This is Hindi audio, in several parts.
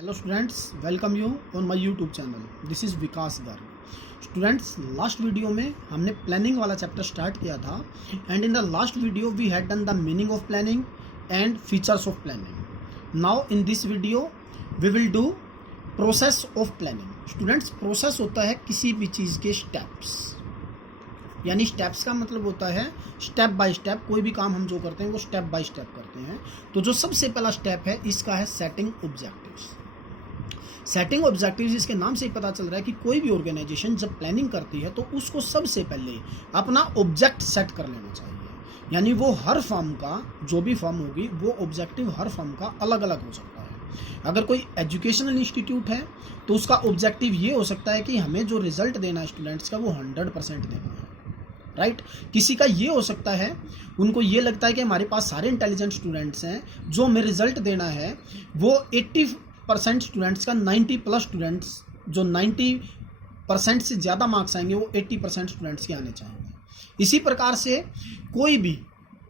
Hello students, welcome you on my YouTube channel. This is Vikas Garg. Students, last video में हमने प्लानिंग वाला चैप्टर स्टार्ट किया था and in the last video we had done the meaning of planning and features of planning. Now in this video we will do process of planning. Students, process होता है किसी भी चीज़ के स्टेप्स, यानी स्टेप्स का मतलब होता है स्टेप बाय स्टेप। कोई भी काम हम जो करते हैं वो स्टेप बाय स्टेप करते हैं। तो जो सबसे पहला स्टेप है इसका है सेटिंग ऑब्जेक्टिव्स। सेटिंग ऑब्जेक्टिव्स, इसके नाम से ही पता चल रहा है कि कोई भी ऑर्गेनाइजेशन जब प्लानिंग करती है तो उसको सबसे पहले अपना ऑब्जेक्ट सेट कर लेना चाहिए। यानी वो हर फर्म का, जो भी फर्म होगी, वो ऑब्जेक्टिव हर फर्म का अलग अलग हो सकता है। अगर कोई एजुकेशनल इंस्टीट्यूट है तो उसका ऑब्जेक्टिव ये हो सकता है कि हमें जो रिजल्ट देना है स्टूडेंट्स का वो 100% देना है, राइट। किसी का ये हो सकता है, उनको ये लगता है कि हमारे पास सारे इंटेलिजेंट स्टूडेंट्स हैं, जो हमें रिजल्ट देना है वो 80% स्टूडेंट्स का 90+ स्टूडेंट्स, जो 90% से ज़्यादा मार्क्स आएंगे वो 80% स्टूडेंट्स के आने चाहिए। इसी प्रकार से कोई भी,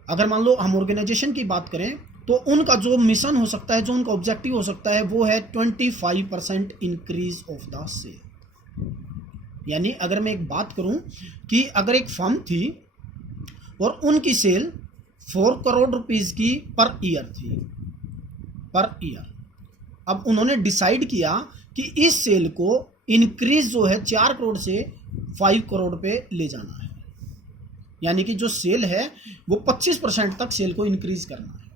अगर मान लो हम ऑर्गेनाइजेशन की बात करें तो उनका जो मिशन हो सकता है, जो उनका ऑब्जेक्टिव हो सकता है वो है 25% इंक्रीज ऑफ द सेल। यानी अगर मैं एक बात करूं कि अगर एक फर्म थी और उनकी सेल 4 करोड़ रुपीस की पर ईयर थी, पर ईयर, अब उन्होंने डिसाइड किया कि इस सेल को इंक्रीज जो है 4 करोड़ से 5 करोड़ पे ले जाना है। यानी कि जो सेल है वो 25% तक सेल को इंक्रीज करना है।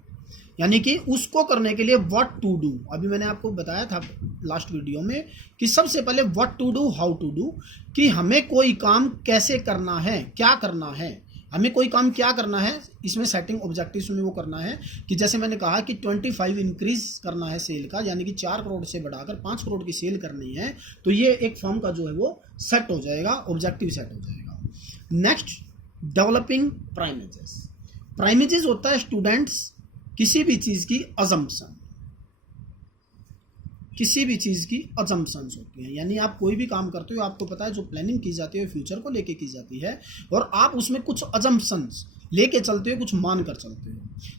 यानी कि उसको करने के लिए व्हाट टू डू, अभी मैंने आपको बताया था लास्ट वीडियो में कि सबसे पहले what to do, how to do, कि हमें कोई काम कैसे करना है, क्या करना है, हमें कोई काम क्या करना है। इसमें सेटिंग ऑब्जेक्टिव्स में वो करना है कि जैसे मैंने कहा कि 25 इंक्रीज करना है सेल का, यानी कि 4 करोड़ से बढ़ाकर 5 करोड़ की सेल करनी है, तो ये एक फर्म का जो है वो सेट हो जाएगा, ऑब्जेक्टिव सेट हो जाएगा। Next, developing प्राइमेजेस। प्राइमेजेस होता है स्टूडेंट्स किसी भी चीज़ की अजम्पशन, किसी भी चीज़ की अजम्पशंस होती हैं। यानी आप कोई भी काम करते हो, आपको पता है जो प्लानिंग की जाती है फ्यूचर को लेके की जाती है, और आप उसमें कुछ अजम्पशंस लेके चलते हो, कुछ मान कर चलते हो।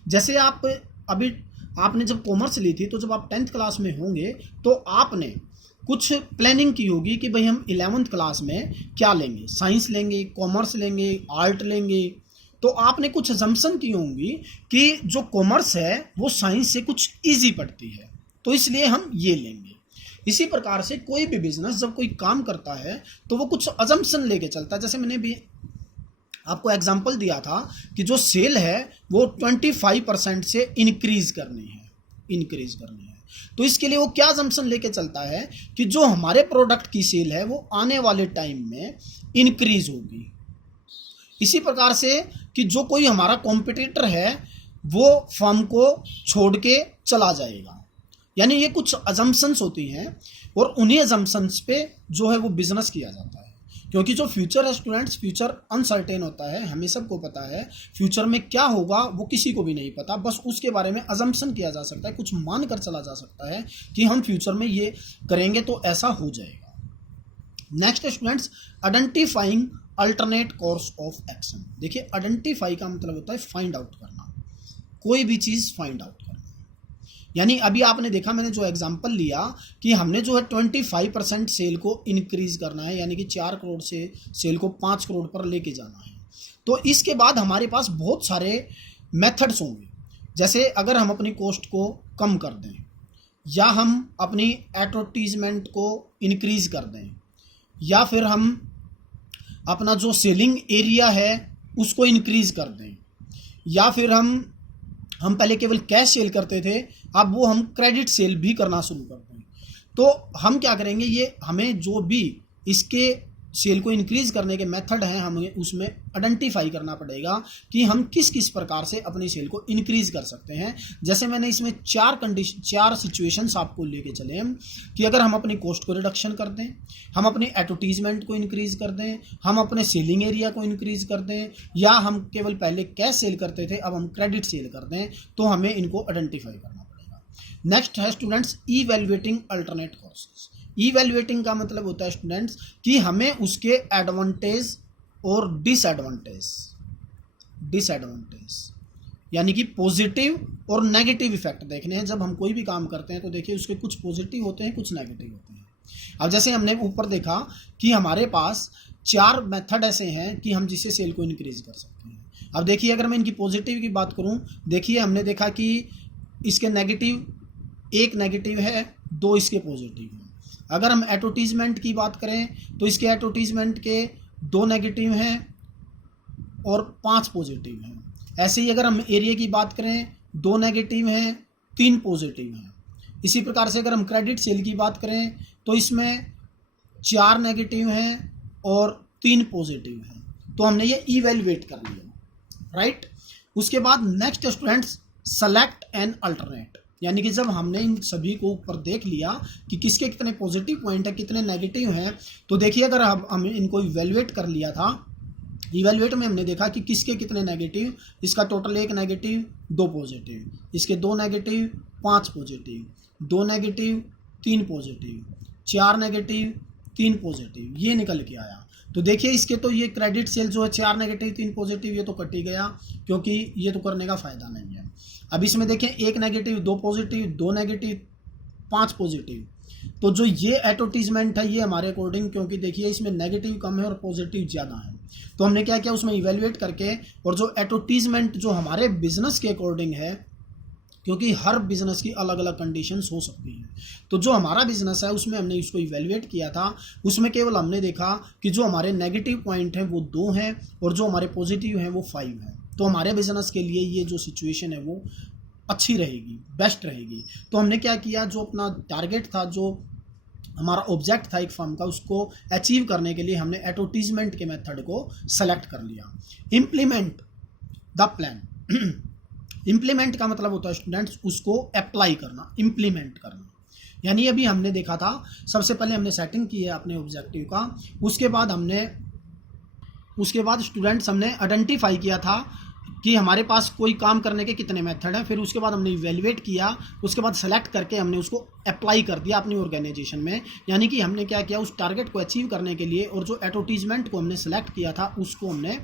जैसे आप अभी, आपने जब कॉमर्स ली थी तो जब आप 10th क्लास में होंगे तो आपने कुछ प्लानिंग की होगी कि भाई हम 11th क्लास में क्या लेंगे, साइंस लेंगे, कॉमर्स लेंगे, आर्ट लेंगे। तो आपने कुछ अजम्पशन की होंगी कि जो कॉमर्स है वो साइंस से कुछ इजी पड़ती है, तो इसलिए हम ये लेंगे। इसी प्रकार से कोई भी बिजनेस जब कोई काम करता है तो वो कुछ अजम्पशन लेके चलता है। जैसे मैंने भी आपको एग्जांपल दिया था कि जो सेल है वो 25% से इंक्रीज करनी है, इंक्रीज करनी है। तो इसके लिए वो क्या अजम्पशन लेके चलता है कि जो हमारे प्रोडक्ट की सेल है वो आने वाले टाइम में इंक्रीज होगी। इसी प्रकार से कि जो कोई हमारा कॉम्पिटिटर है वो फर्म को छोड़ के चला जाएगा। यानी ये कुछ अजम्पशंस होती हैं और उन्हीं अजम्पशंस पे जो है वो बिजनेस किया जाता है। क्योंकि जो फ्यूचर है स्टूडेंट्स, फ्यूचर अनसर्टेन होता है, हमें सबको पता है फ्यूचर में क्या होगा वो किसी को भी नहीं पता, बस उसके बारे में अजम्पशन किया जा सकता है, कुछ मान कर चला जा सकता है कि हम फ्यूचर में ये करेंगे तो ऐसा हो जाएगा। Next students, identifying alternate course of action. देखिए, आइडेंटिफाई का मतलब होता है फाइंड आउट करना, कोई भी चीज़ फाइंड आउट करना। यानी अभी आपने देखा, मैंने जो एग्जांपल लिया कि हमने जो है 25% सेल को इंक्रीज करना है, यानी कि 4 करोड़ से सेल को 5 करोड़ पर लेके जाना है। तो इसके बाद हमारे पास बहुत सारे मेथड्स होंगे। जैसे अगर हम अपनी कॉस्ट को कम कर दें, या हम अपनी एडवर्टीजमेंट को इंक्रीज कर दें, या फिर हम अपना जो सेलिंग एरिया है उसको इंक्रीज कर दें, या फिर हम पहले केवल कैश सेल करते थे, अब वो हम क्रेडिट सेल भी करना शुरू कर दें। तो हम क्या करेंगे, ये हमें जो भी इसके सेल को इंक्रीज करने के मेथड हैं, हमें उसमें आइडेंटिफाई करना पड़ेगा कि हम किस किस प्रकार से अपनी सेल को इंक्रीज कर सकते हैं। जैसे मैंने इसमें 4 सिचुएशंस आपको लेके चले कि अगर हम अपनी कॉस्ट को रिडक्शन कर दें, हम अपनी एडवर्टीजमेंट को इंक्रीज कर दें, हम अपने सेलिंग एरिया को इंक्रीज कर दें, या हम केवल पहले कैश सेल करते थे अब हम क्रेडिट सेल कर दें, तो हमें इनको आइडेंटिफाई करना पड़ेगा। नेक्स्ट है students, evaluating alternate courses. Evaluating का मतलब होता है स्टूडेंट्स कि हमें उसके एडवांटेज और डिसएडवांटेज, यानी कि पॉजिटिव और नेगेटिव इफेक्ट देखने हैं। जब हम कोई भी काम करते हैं तो देखिए उसके कुछ पॉजिटिव होते हैं, कुछ नेगेटिव होते हैं। अब जैसे हमने ऊपर देखा कि हमारे पास 4 मेथड ऐसे हैं कि हम जिससे सेल को इंक्रीज कर सकते हैं। अब देखिए अगर मैं इनकी पॉजिटिव की बात करूं, देखिए हमने देखा कि इसके नेगेटिव, एक नेगेटिव है, 2 इसके पॉजिटिव हैं। अगर हम एडवर्टीजमेंट की बात करें तो इसके एडवर्टीजमेंट के 2 नेगेटिव हैं और 5 पॉजिटिव हैं। ऐसे ही अगर हम एरिया की बात करें 2 नेगेटिव हैं, 3 पॉजिटिव हैं। इसी प्रकार से अगर हम क्रेडिट सेल की बात करें तो इसमें 4 नेगेटिव हैं और 3 पॉजिटिव हैं। तो हमने ये इवेल्युएट कर लिया, राइट। उसके बाद next students, select and alternate, यानी कि जब हमने इन सभी को ऊपर देख लिया कि किसके कितने पॉजिटिव पॉइंट है, कितने नेगेटिव हैं, तो देखिए अगर हम इनको इवेल्युएट कर लिया था, इवेल्युएट में हमने देखा कि किसके कितने नेगेटिव, इसका टोटल 1 नेगेटिव 2 पॉजिटिव, इसके 2 negative 5 positive, 2 negative 3 positive, 4 negative 3 positive, ये निकल के आया। तो देखिए इसके तो ये क्रेडिट सेल जो है 4 नेगेटिव 3 पॉजिटिव, ये तो कट ही गया क्योंकि ये तो करने का फ़ायदा नहीं है। अब इसमें देखें 1 नेगेटिव 2 पॉजिटिव, 2 नेगेटिव 5 पॉजिटिव, तो जो ये एडवर्टीजमेंट है ये हमारे अकॉर्डिंग, क्योंकि देखिए इसमें नेगेटिव कम है और पॉजिटिव ज़्यादा है, तो हमने क्या किया उसमें इवेल्युएट करके, और जो एडवर्टीजमेंट जो हमारे बिजनेस के अकॉर्डिंग है, क्योंकि हर बिजनेस की अलग अलग कंडीशंस हो सकती हैं, तो जो हमारा बिजनेस है उसमें हमने इसको इवेल्युएट किया था। उसमें केवल हमने देखा कि जो हमारे नेगेटिव पॉइंट हैं वो 2 हैं और जो हमारे पॉजिटिव हैं वो 5 हैं। तो हमारे बिजनेस के लिए ये जो सिचुएशन है वो अच्छी रहेगी, बेस्ट रहेगी। तो हमने क्या किया, जो अपना टारगेट था, जो हमारा ऑब्जेक्ट था एक फर्म का, उसको अचीव करने के लिए हमने एडवर्टीजमेंट के मेथड को सेलेक्ट कर लिया। इम्प्लीमेंट द प्लान, इम्प्लीमेंट का मतलब होता है स्टूडेंट्स उसको अप्लाई करना, इम्प्लीमेंट करना। यानी अभी हमने देखा था, सबसे पहले हमने सेटिंग की है अपने ऑब्जेक्टिव का, उसके बाद स्टूडेंट्स हमने आइडेंटिफाई किया था कि हमारे पास कोई काम करने के कितने मेथड हैं, फिर उसके बाद हमने इवेल्युएट किया, उसके बाद सेलेक्ट करके हमने उसको अप्लाई कर दिया अपनी ऑर्गेनाइजेशन में। यानी कि हमने क्या किया, उस टारगेट को अचीव करने के लिए, और जो एडवर्टीजमेंट को हमने सेलेक्ट किया था उसको हमने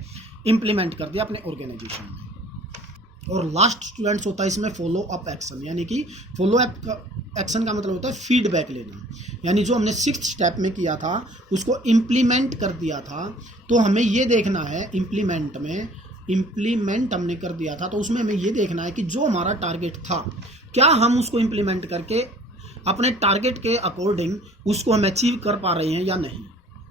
इम्प्लीमेंट कर दिया अपने ऑर्गेनाइजेशन में। और लास्ट स्टूडेंट्स होता है इसमें फॉलो अप एक्शन, यानी कि फॉलो अप एक्शन का मतलब होता है फीडबैक लेना। यानी जो हमने 6th स्टेप में किया था उसको इम्प्लीमेंट कर दिया था, तो हमें ये देखना है इम्प्लीमेंट हमने कर दिया था, तो उसमें हमें ये देखना है कि जो हमारा टारगेट था, क्या हम उसको इम्प्लीमेंट करके अपने टारगेट के अकॉर्डिंग उसको हम अचीव कर पा रहे हैं या नहीं।